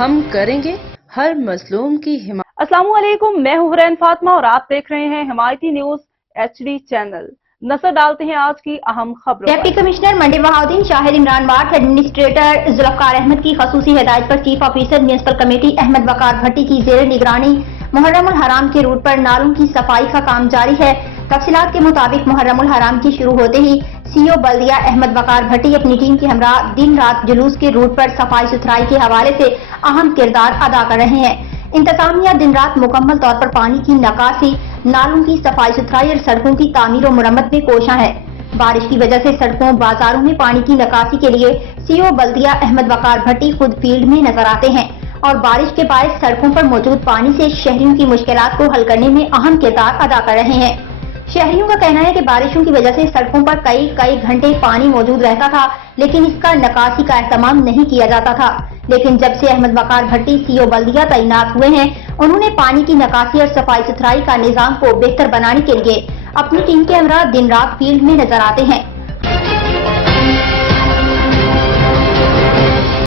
ہم کریں گے ہر مظلوم کی حمایت۔ السلام علیکم، میں ہوں حرین فاطمہ اور آپ دیکھ رہے ہیں حمایتی نیوز HD چینل۔ نظر ڈالتے ہیں آج کی اہم خبروں پر۔ Deputy commissioner Mandi Bahauddin Shahid Imran Watt, administrator Zulfiqar Ahmed کی خصوصی ہدایت پر chief officer municipal committee Ahmed Waqar Bhatti کی زیر نگرانی محرم الحرام کے روٹ پر نالوں کی صفائی کا کام جاری ہے۔ تفصیلات کے مطابق محرم الحرام کی شروع ہوتے ہی CO بلدیہ احمد وقار بھٹی اپنی ٹیم کے ہمراہ دن رات جلوس کے روٹ پر صفائی ستھرائی کے حوالے سے اہم کردار ادا کر رہے ہیں۔ انتظامیہ دن رات مکمل طور پر پانی کی نکاسی، نالوں کی صفائی ستھرائی اور سڑکوں کی تعمیر و مرمت میں کوشاں ہے۔ بارش کی وجہ سے سڑکوں بازاروں میں پانی کی نکاسی کے لیے CO بلدیہ احمد وقار بھٹی خود فیلڈ میں نظر آتے ہیں اور بارش کے باعث سڑکوں پر موجود پانی سے شہریوں کی مشکلات کو حل کرنے میں اہم کردار ادا کر رہے ہیں۔ شہریوں کا کہنا ہے کہ بارشوں کی وجہ سے سڑکوں پر کئی گھنٹے پانی موجود رہتا تھا، لیکن اس کا نکاسی کا اہتمام نہیں کیا جاتا تھا۔ لیکن جب سے احمد وقار بھٹی CO بلدیہ تعینات ہوئے ہیں، انہوں نے پانی کی نکاسی اور صفائی ستھرائی کا نظام کو بہتر بنانے کے لیے اپنی ٹیم کے ہمراہ دن رات فیلڈ میں نظر آتے ہیں۔